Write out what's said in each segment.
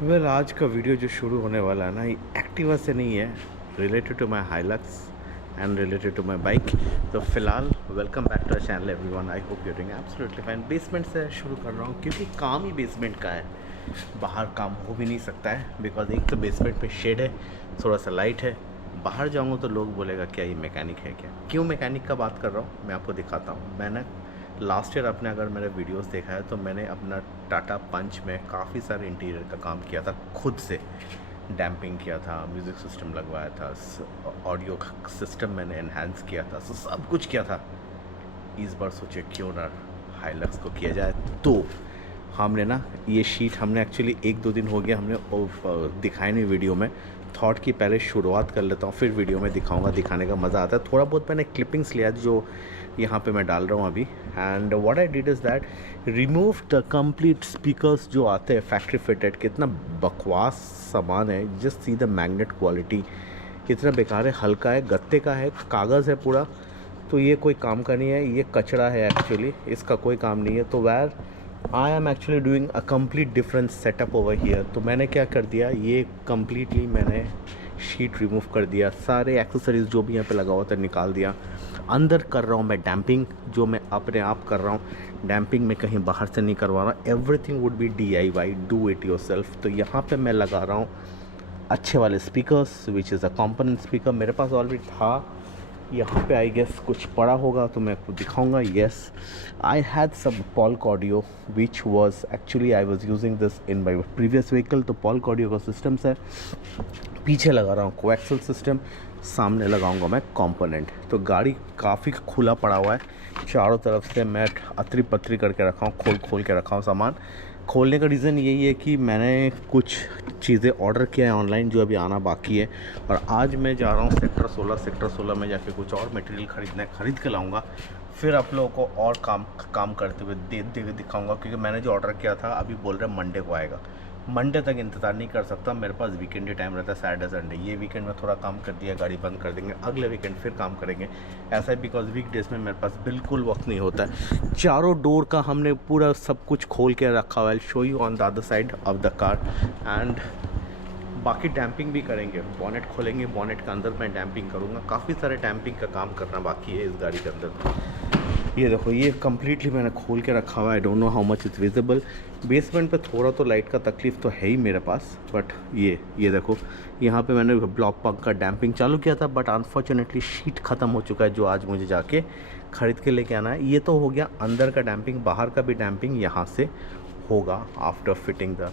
Well आज का video जो शुरू होने वाला है ना, ये एक्टिवा से नहीं है, related to my Hilux and related to my bike. तो फिलहाल welcome back to channel everyone. I hope you doing absolutely fine. Basement से शुरू कर रहा हूँ क्योंकि काम ही बेसमेंट का है, बाहर काम हो भी नहीं सकता है। बिकॉज एक तो बेसमेंट पे शेड है, थोड़ा सा लाइट है। बाहर जाऊँगा तो लोग बोलेगा क्या ये मैकेनिक है क्या। क्यों मैकेनिक का बात कर रहा हूँ मैं आपको दिखाता हूँ। मैंने लास्ट ईयर आपने अगर मेरे वीडियोस देखा है तो मैंने अपना टाटा पंच में काफ़ी सारे इंटीरियर का काम किया था खुद से। डैम्पिंग किया था, म्यूज़िक सिस्टम लगवाया था, ऑडियो सिस्टम मैंने एनहांस किया था, सब कुछ किया था। इस बार सोचे क्यों ना हाइलक्स को किया जाए। तो हमने ना ये शीट हमने एक्चुअली 1-2 दिन हो गया हमने दिखाई नहीं वीडियो में। थॉट की पहले शुरुआत कर लेता हूँ फिर वीडियो में दिखाऊंगा, दिखाने का मज़ा आता है। थोड़ा बहुत मैंने क्लिपिंग्स लिया जो यहाँ पे मैं डाल रहा हूँ अभी। And what I did is that remove the complete speakers जो आते हैं फैक्ट्री फिटेड। कितना बकवास सामान है, just see the magnet quality कितना बेकार है। हल्का है, गत्ते का है, कागज़ है पूरा। तो ये कोई काम का नहीं है, ये कचरा है एक्चुअली, इसका कोई काम नहीं है। तो वैर I am actually doing a complete different setup over here. तो मैंने क्या कर दिया, ये कम्प्लीटली मैंने शीट रिमूव कर दिया, सारे एक्सेसरीज जो भी यहाँ पे लगा हुआ था निकाल दिया। अंदर कर रहा हूँ मैं डैम्पिंग, जो मैं अपने आप कर रहा हूँ। डैम्पिंग में कहीं बाहर से नहीं करवा रहा, everything would be DIY, do it yourself. तो यहाँ पे मैं लगा रहा हूँ अच्छे वाले speakers which is a component speaker, मेरे पास ऑलरेडी था। यहाँ पे आई गेस कुछ पड़ा होगा तो मैं आपको दिखाऊंगा। Yes, I had some Polk audio which was actually I was using this in my previous vehicle. तो पॉल्क ऑडियो का सिस्टम्स है, पीछे लगा रहा हूँ कोएक्सल सिस्टम, सामने लगाऊंगा मैं कंपोनेंट। तो गाड़ी काफ़ी खुला पड़ा हुआ है, चारों तरफ से मैं अतरी पतरी करके रखा हूँ, खोल के रखा हूँ सामान। खोलने का रीज़न यही है कि मैंने कुछ चीज़ें ऑर्डर किया है ऑनलाइन जो अभी आना बाकी है। और आज मैं जा रहा हूँ सेक्टर 16 में जाके कुछ और मटेरियल ख़रीदना है, ख़रीद के लाऊंगा। फिर आप लोगों को और काम करते हुए दिखाऊंगा। क्योंकि मैंने जो ऑर्डर किया था अभी बोल रहे हैं मंडे को आएगा। मंडे तक इंतज़ार नहीं कर सकता, मेरे पास वीकेंड ही टाइम रहता है, सैटरडे संडे। ये वीकेंड में थोड़ा काम कर दिया, गाड़ी बंद कर देंगे, अगले वीकेंड फिर काम करेंगे। ऐसा है बिकॉज वीकडेज़ में मेरे पास बिल्कुल वक्त नहीं होता है। चारों डोर का हमने पूरा सब कुछ खोल के रखा हुआ है। Show you on the other side of the car. And बाकी डैम्पिंग भी करेंगे, बॉनेट खोलेंगे, बॉनेट के अंदर मैं डैम्पिंग करूँगा। काफ़ी सारे डैम्पिंग का काम करना बाकी है इस गाड़ी के अंदर। ये देखो, ये कम्प्लीटली मैंने खोल के रखा हुआ है। I don't know how much is visible. Basement पे थोड़ा तो लाइट का तकलीफ़ तो है ही मेरे पास, बट ये देखो, यहाँ पे मैंने ब्लॉक पंख का डैम्पिंग चालू किया था, बट अनफॉर्चुनेटली शीट ख़त्म हो चुका है जो आज मुझे जाके ख़रीद के लेके आना है। ये तो हो गया अंदर का डैम्पिंग, बाहर का भी डैम्पिंग यहाँ से होगा after fitting the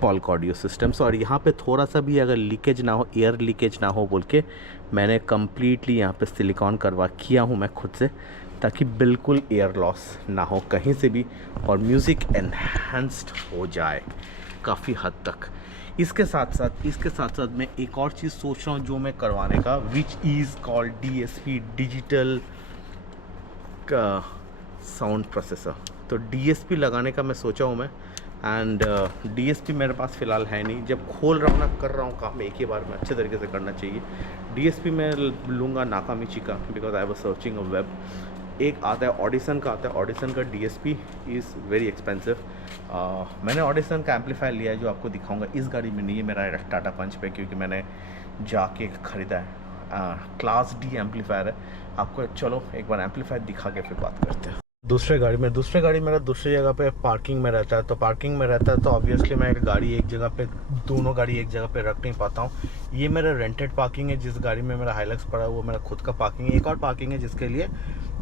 पॉल्क audio systems. और यहाँ पे थोड़ा सा भी अगर लीकेज ना हो, एयर लीकेज ना हो बोल के मैंने कम्प्लीटली यहाँ पे सिलिकॉन करवा किया हूँ मैं खुद से, ताकि बिल्कुल एयर लॉस ना हो कहीं से भी और म्यूज़िक एनहांस्ड हो जाए काफ़ी हद तक। इसके साथ साथ मैं एक और चीज़ सोच रहा हूँ जो मैं करवाने का, which is called DSP, digital का साउंड प्रोसेसर। तो DSP लगाने का मैं सोचा हूँ मैं। एंड DSP मेरे पास फ़िलहाल है नहीं। जब खोल रहा हूँ ना, कर रहा हूँ काम एक ही बार में, अच्छे तरीके से करना चाहिए। DSP मैं लूँगा नाकामिची का, because I was searching a web. एक आता है ऑडिसन का, ऑडिसन का DSP इज़ वेरी एक्सपेंसिव। मैंने ऑडिसन का एम्पलीफायर लिया है जो आपको दिखाऊंगा। इस गाड़ी में नहीं है, मेरा टाटा पंच पे, क्योंकि मैंने जाके ख़रीदा है। क्लास D एम्पलीफायर है। आपको चलो एक बार एम्पलीफायर दिखा के फिर बात करते हैं। दूसरे गाड़ी मेरा दूसरी जगह पे पार्किंग में रहता है। तो पार्किंग में रहता है तो ऑब्वियसली मैं गाड़ी एक जगह पे, दोनों गाड़ी एक जगह पे रख नहीं पाता हूँ। ये मेरा रेंटेड पार्किंग है, जिस गाड़ी में मेरा हाइलक्स पड़ा है वो मेरा खुद का पार्किंग है। एक और पार्किंग है जिसके लिए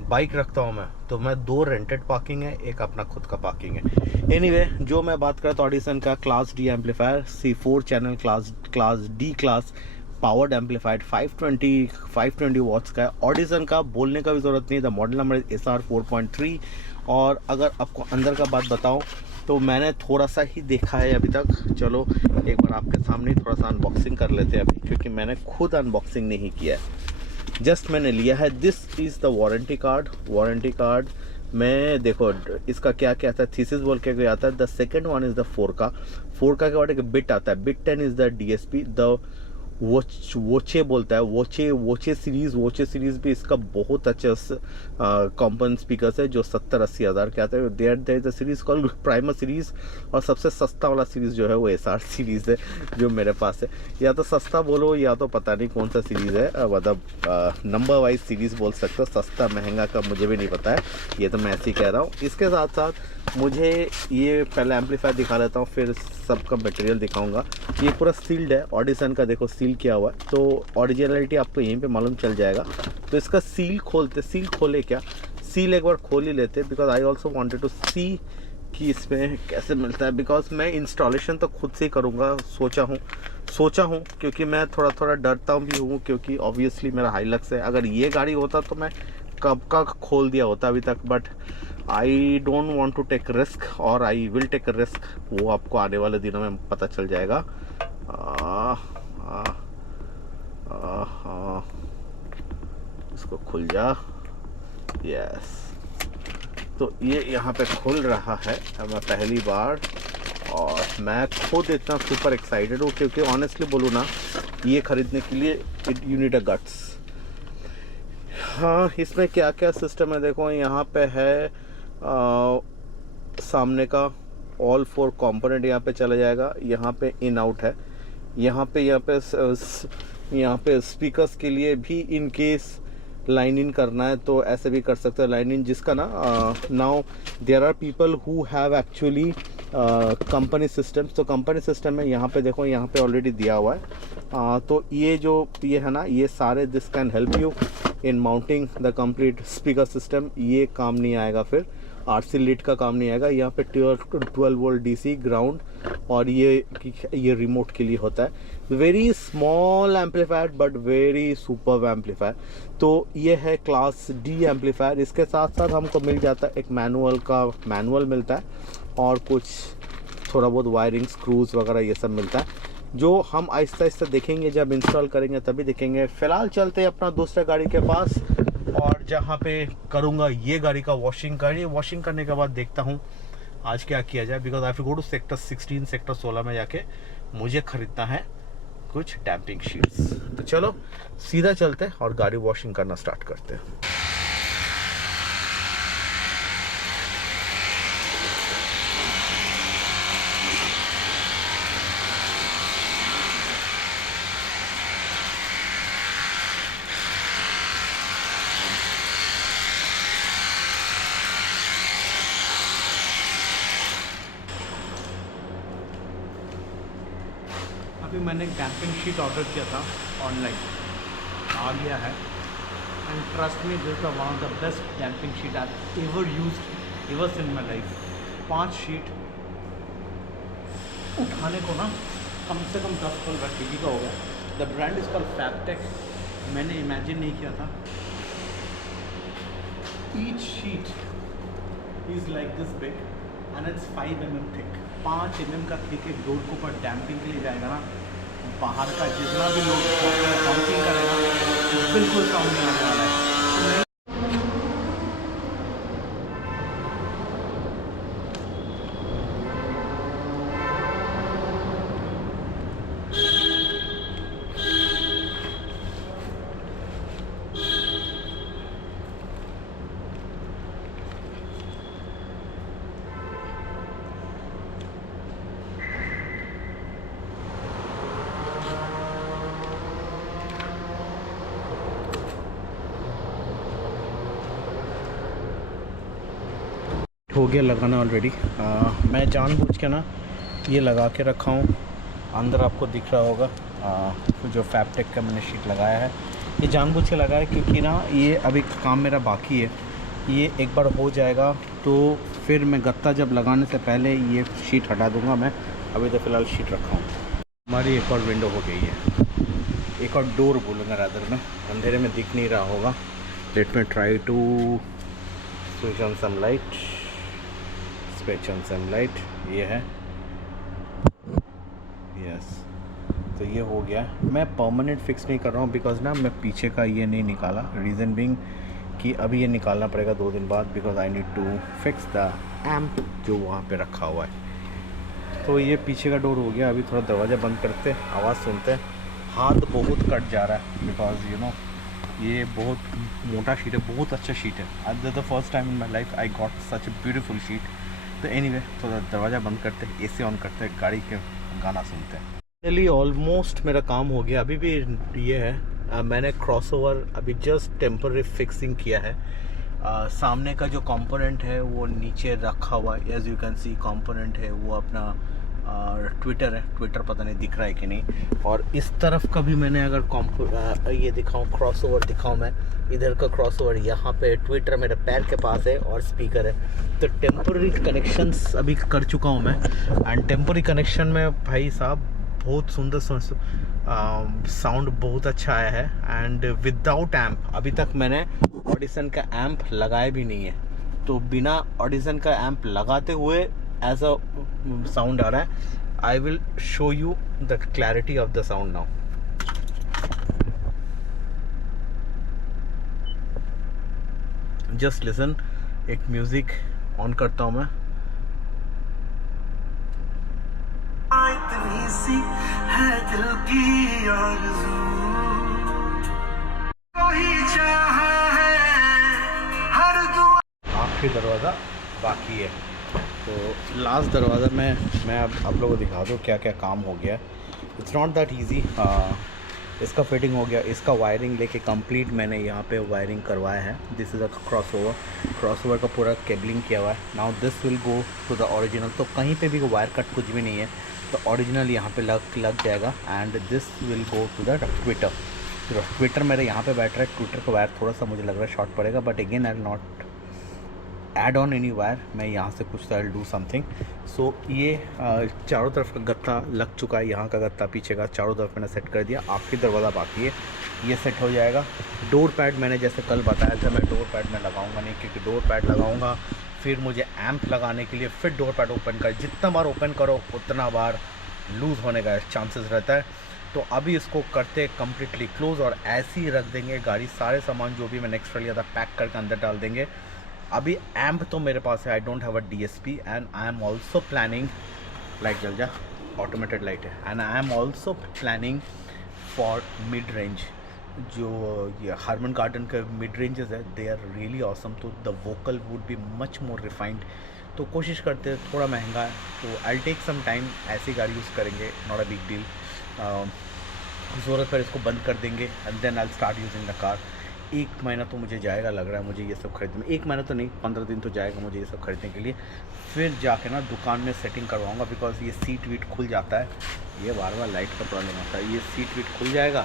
बाइक रखता हूँ मैं। तो मैं 2 रेंटेड पार्किंग है, एक अपना खुद का पार्किंग है। एनीवे, जो मैं बात करता हूँ ऑडिसन का class D amplifier, C4 channel class D class powered amplified 520 watts का है। ऑडिसन का बोलने का भी ज़रूरत नहीं, द मॉडल नंबर SR 4.3। और अगर आपको अंदर का बात बताऊं तो मैंने थोड़ा सा ही देखा है अभी तक। चलो एक बार आपके सामने थोड़ा सा अनबॉक्सिंग कर लेते हैं अभी, क्योंकि मैंने खुद अनबॉक्सिंग नहीं किया है, जस्ट मैंने लिया है। This is the warranty card में देखो इसका क्या क्या आता है, थीसिस बोल के कोई आता है। The second one is the 4 का के बाद एक बिट आता है, bit 10 is the DSP, the वोचे बोलता है, वोचे सीरीज़ भी इसका बहुत अच्छा कॉम्पन स्पीकर्स है जो 70-80 हज़ार के आते हैं। There is a series called Primer series, और सबसे सस्ता वाला सीरीज़ जो है वो SR सीरीज़ है जो मेरे पास है। या तो सस्ता बोलो या तो पता नहीं कौन सा सीरीज़ है, मतलब नंबर वाइज सीरीज़ बोल सकते हो। सस्ता महंगा का मुझे भी नहीं पता है, ये तो मैं ऐसे ही कह रहा हूँ। इसके साथ साथ मुझे ये पहले एम्पलीफायर दिखा लेता हूँ, फिर सबका मटेरियल दिखाऊंगा। ये पूरा सील्ड है, ऑडिसन का देखो सील किया हुआ है, तो ओरिजिनलिटी आपको यहीं पे मालूम चल जाएगा। तो इसका सील खोले क्या, सील एक बार खोल ही लेते, because I also wanted to see कि इसमें कैसे मिलता है। बिकॉज मैं इंस्टॉलेशन तो खुद से ही करूँगा, सोचा हूँ क्योंकि मैं थोड़ा डरता भी हूँ, क्योंकि ऑब्वियसली मेरा हाइलक्स है। अगर ये गाड़ी होता तो मैं कब का खोल दिया होता अभी तक, but I don't want to take risk, और आई विल टेक रिस्क, वो आपको आने वाले दिनों में पता चल जाएगा। इसको खुल जा, यस। तो ये यहाँ पे खुल रहा है, मैं पहली बार, और मैं खुद इतना सुपर एक्साइटेड हूँ क्योंकि ऑनेस्टली बोलूँ ना, ये ख़रीदने के लिए यू नीड अ गट्स। हाँ, इसमें क्या क्या सिस्टम है देखो, यहाँ पे है सामने का ऑल 4 कंपोनेंट यहाँ पे चला जाएगा। यहाँ पे इन आउट है, यहाँ पे स्पीकर्स के लिए भी इन केस लाइन इन करना है तो ऐसे भी कर सकते हो लाइन इन, जिसका ना now there are people who have actually company systems. तो कंपनी सिस्टम में यहाँ पे देखो, यहाँ पे ऑलरेडी दिया हुआ है। तो ये है ना, ये सारे this can help you in mounting the complete speaker system. ये काम नहीं आएगा, फिर RC लीड का काम नहीं आएगा। यहाँ पे 12 वोल्ट DC ग्राउंड, और ये रिमोट के लिए होता है। Very small amplifier but very super amplifier. तो ये है क्लास D एम्पलीफायर। इसके साथ साथ हमको मिल जाता है एक मैनुअल मिलता है, और कुछ थोड़ा बहुत वायरिंग स्क्रूज वगैरह ये सब मिलता है, जो हम आहिस्ता आहिस्ता देखेंगे, जब इंस्टॉल करेंगे तभी देखेंगे। फ़िलहाल चलते हैं अपना दूसरे गाड़ी के पास, और जहाँ पे करूँगा ये गाड़ी का वॉशिंग करने के बाद देखता हूँ आज क्या किया जाए। Because I have to go to sector 16, sector 16 में जाके मुझे ख़रीदना है कुछ डैम्पिंग शीट्स। तो चलो सीधा चलते हैं और गाड़ी वॉशिंग करना स्टार्ट करते हैं। अभी मैंने डैम्पिंग शीट ऑर्डर किया था ऑनलाइन, आ गया है, and trust me, this is one of the best damping sheet I ever used averse in my life. 5 sheet उठाने को ना कम से कम 10-15 kg का होगा। The brand is called Fabtech. मैंने इमेजिन नहीं किया था। Each sheet is like this big and it's 5 mm thick. 5 mm का थिक एक रोड को ऊपर डैम्पिंग के लिए जाएगा ना, बाहर का जितना भी लोग डंपिंग करेगा बिल्कुल साउंड नहीं आने वाला है। हो गया लगाना ऑलरेडी। मैं जानबूझ के ना ये लगा के रखा हूँ। अंदर आपको दिख रहा होगा जो फैबटेक का मैंने शीट लगाया है, ये जानबूझ के लगाया क्योंकि ना ये अभी काम मेरा बाकी है। ये एक बार हो जाएगा तो फिर मैं गत्ता जब लगाने से पहले ये शीट हटा दूँगा। मैं अभी तो फ़िलहाल शीट रखा हूँ। हमारी एक और विंडो हो गई है, एक और डोर बोलूँगा रादर में, अंधेरे में दिख नहीं रहा होगा। Let me try to switch on some light, switch on some light. ये है, यस। तो ये हो गया। मैं परमानेंट फिक्स नहीं कर रहा हूँ बिकॉज ना मैं पीछे का ये नहीं निकाला, रीज़न बिंग कि अभी ये निकालना पड़ेगा 2 दिन बाद, because I need to fix the amp जो वहाँ पे रखा हुआ है। तो ये पीछे का डोर हो गया। अभी थोड़ा दरवाज़ा बंद करते, आवाज़ सुनते हैं। हाथ बहुत कट जा रहा है बिकॉज यू नो ये बहुत मोटा शीट है, बहुत अच्छा शीट है। The first time in my life I got such a beautiful sheet. तो एनीवे थोड़ा दरवाज़ा बंद करते हैं, एसी ऑन करते हैं, गाड़ी के गाना सुनते हैं। फाइनली ऑलमोस्ट मेरा काम हो गया। अभी भी ये है मैंने क्रॉसओवर अभी जस्ट टेम्पररी फिक्सिंग किया है। सामने का जो कंपोनेंट है वो नीचे रखा हुआ है, as you can see component है वो अपना ट्विटर है, ट्विटर पता नहीं दिख रहा है कि नहीं। और इस तरफ का भी मैंने अगर ये दिखाऊं, क्रॉसओवर दिखाऊं मैं, इधर का क्रॉसओवर यहाँ पे ट्विटर मेरे पैर के पास है और स्पीकर है। तो टेम्पररी कनेक्शंस अभी कर चुका हूँ मैं। एंड टेम्पररी कनेक्शन में भाई साहब बहुत सुंदर साउंड बहुत अच्छा आया है। एंड विदाउट एम्प, अभी तक मैंने ऑडिशन का एम्प लगाया भी नहीं है, तो बिना ऑडिशन का एम्प लगाते हुए एज अ साउंड आ रहा है। I will show you the clarity of the sound now. Just listen, एक म्यूजिक ऑन करता हूँ मैं। इतनी सी है दिल की आरज़ू, कोई चाहा है हर दुआ। आखिरी दरवाज़ा बाकी है, तो लास्ट दरवाज़ा में मैं अब आप लोगों को दिखा दूँ क्या क्या काम हो गया। It's not that easy. इसका फिटिंग हो गया, इसका वायरिंग लेके कंप्लीट मैंने यहाँ पे वायरिंग करवाया है। दिस इज़ अ क्रॉसओवर का पूरा केबलिंग किया हुआ है। Now this will go to the original, तो कहीं पे भी वायर कट कुछ भी नहीं है, तो ओरिजिनल यहाँ पे लग जाएगा। And this will go to the tweeter. Tweeter मेरे यहाँ पे बैठ रहा है, ट्विटर का वायर थोड़ा सा मुझे लग रहा है शॉर्ट पड़ेगा, but again I will not add on any wire. मैं यहाँ से कुछ आई विल डू समथिंग। सो ये चारों तरफ का गत्ता लग चुका है, यहाँ का गत्ता पीछे का चारों तरफ मैंने सेट कर दिया। आखिरी दरवाज़ा बाकी है, ये सेट हो जाएगा। डोर पैड मैंने जैसे कल बताया था, मैं डोर पैड में लगाऊंगा नहीं, क्योंकि डोर पैड लगाऊंगा फिर मुझे एम्प लगाने के लिए फिर डोर पैड ओपन कर, जितना बार ओपन करो उतना बार लूज़ होने का चांसेस रहता है। तो अभी इसको करते कम्प्लीटली क्लोज और ऐसे ही रख देंगे गाड़ी। सारे सामान जो भी मैंने एक्स्ट्रा लिया था पैक करके अंदर डाल देंगे। अभी एम्प तो मेरे पास है, I don't have a DSP and I am also planning, light जल जा, ऑटोमेटेड लाइट है। And I am also planning for mid range, जो ये हारमन गार्डन के मिड रेंजेस है, दे आर रियली ऑसम। तो the vocal would be much more refined. तो कोशिश करते हैं, थोड़ा महंगा है तो आई टेक सम टाइम, ऐसी गाड़ी यूज़ करेंगे, नॉट अ बिग डील। ज़रूरत पर इसको बंद कर देंगे and then I start using the car. 1 महीना तो मुझे जाएगा लग रहा है मुझे ये सब खरीदने में। 1 महीना तो नहीं, 15 दिन तो जाएगा मुझे ये सब खरीदने के लिए। फिर जाके ना दुकान में सेटिंग करवाऊँगा, बिकॉज ये सीट वीट खुल जाता है, ये बार बार लाइट का प्रॉब्लम आता है। ये सीट वीट खुल जाएगा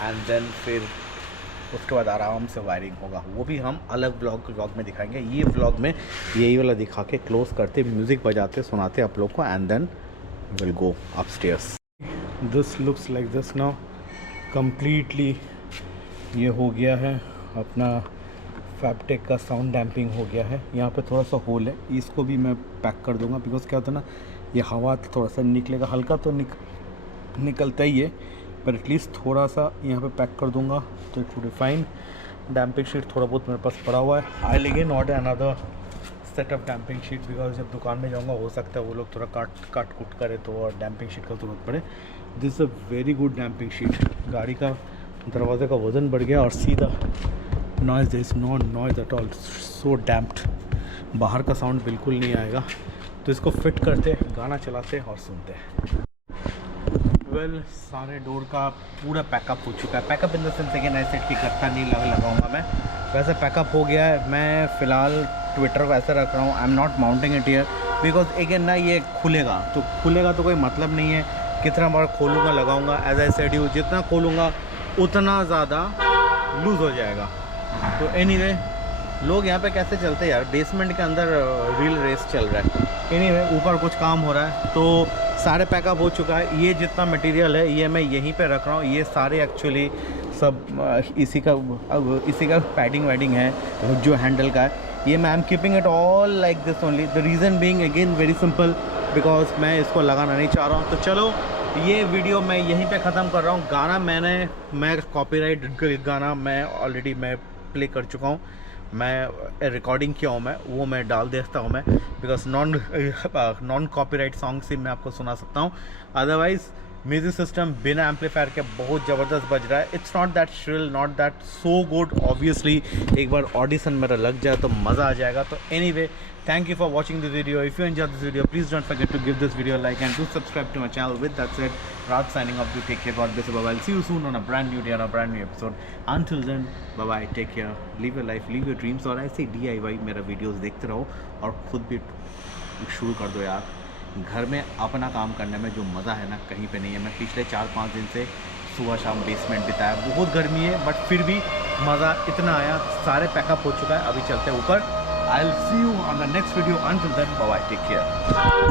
एंड देन फिर उसके बाद आराम से वायरिंग होगा। वो भी हम अलग व्लॉग में दिखाएंगे। ये व्लॉग में यही वाला दिखा के क्लोज करते, म्यूज़िक बजाते, सुनाते आप लोग को, and then will go upstairs. This looks like this now. Completely ये हो गया है अपना फैबटेक का साउंड डैम्पिंग हो गया है। यहाँ पे थोड़ा सा होल है, इसको भी मैं पैक कर दूंगा, बिकॉज क्या होता है ना, ये हवा थोड़ा सा निकलेगा, हल्का तो निकलता ही है, पर एटलीस्ट थोड़ा सा यहाँ पे पैक कर दूंगा तो it would fine. Damping sheet थोड़ा बहुत मेरे पास पड़ा हुआ है। I again order another set of damping sheet, because जब दुकान में जाऊँगा हो सकता है वो लोग थोड़ा काट कूट करे तो और डैम्पिंग शीट का ज़रूरत पड़े। This a very good damping sheet. गाड़ी का दरवाजे का वज़न बढ़ गया और सीधा noise, there is no noise at all, so damped, बाहर का साउंड बिल्कुल नहीं आएगा। तो इसको फिट करते, गाना चलाते और सुनते हैं। वेल, सारे डोर का पूरा पैकअप हो चुका है। Pack up in the sense again ऐसे कि गत्ता नहीं लगाऊंगा मैं, वैसे पैकअप हो गया है। मैं फ़िलहाल ट्विटर को ऐसा रख रहा हूँ, I am not mounting it here, because again ना ये खुलेगा तो कोई मतलब नहीं है कितना बार खोलूँगा लगाऊँगा। एज आई सेड यू, जितना खोलूँगा उतना ज़्यादा लूज़ हो जाएगा। तो एनीवे, लोग यहाँ पे कैसे चलते हैं यार, बेसमेंट के अंदर रील रेस चल रहा है। एनीवे, ऊपर कुछ काम हो रहा है, तो सारे पैकअप हो चुका है। ये जितना मटेरियल है ये मैं यहीं पे रख रहा हूँ। ये सारे एक्चुअली सब इसी का पैडिंग वैडिंग है जो हैंडल का है। ये मैं am keeping it all like this only, the reason being again very simple, because मैं इसको लगाना नहीं चाह रहा हूँ। तो चलो, ये वीडियो मैं यहीं पे ख़त्म कर रहा हूँ। गाना मैं कॉपीराइट गाना मैं ऑलरेडी प्ले कर चुका हूँ, मैं रिकॉर्डिंग किया हूँ, वो मैं डाल देता हूँ मैं, बिकॉज नॉन कॉपीराइट सॉन्ग से मैं आपको सुना सकता हूँ। अदरवाइज़ म्यूजिक सिस्टम बिना एम्पलीफायर के बहुत ज़बरदस्त बज रहा है. It's not that shrill, not that so good. Obviously एक बार ऑडिशन मेरा लग जाए तो मज़ा आ जाएगा. तो anyway, thank you for watching this video. If you enjoyed this video, please don't forget to give this video a like and do subscribe to my channel. With that said, Raj signing off. Do take care. God bless you. Bye bye. I'll see you soon on a brand new day, on a brand new episode. Until then, bye bye. Take care. Live your life. Live your dreams. और ऐसे DIY मेरा videos देखते रहो और खुद भी शुरू कर दो यार. घर में अपना काम करने में जो मज़ा है ना, कहीं पे नहीं है. मैं पिछले 4-5 दिन से सुबह शाम बेसमेंट बिताया. बहुत गर्मी है बट फिर भी मज़ा इतना आया. सारे पैकअप हो चुका है. अभी चलते हैं ऊपर. I'll see you on the next video. Until then, bye bye. Take care.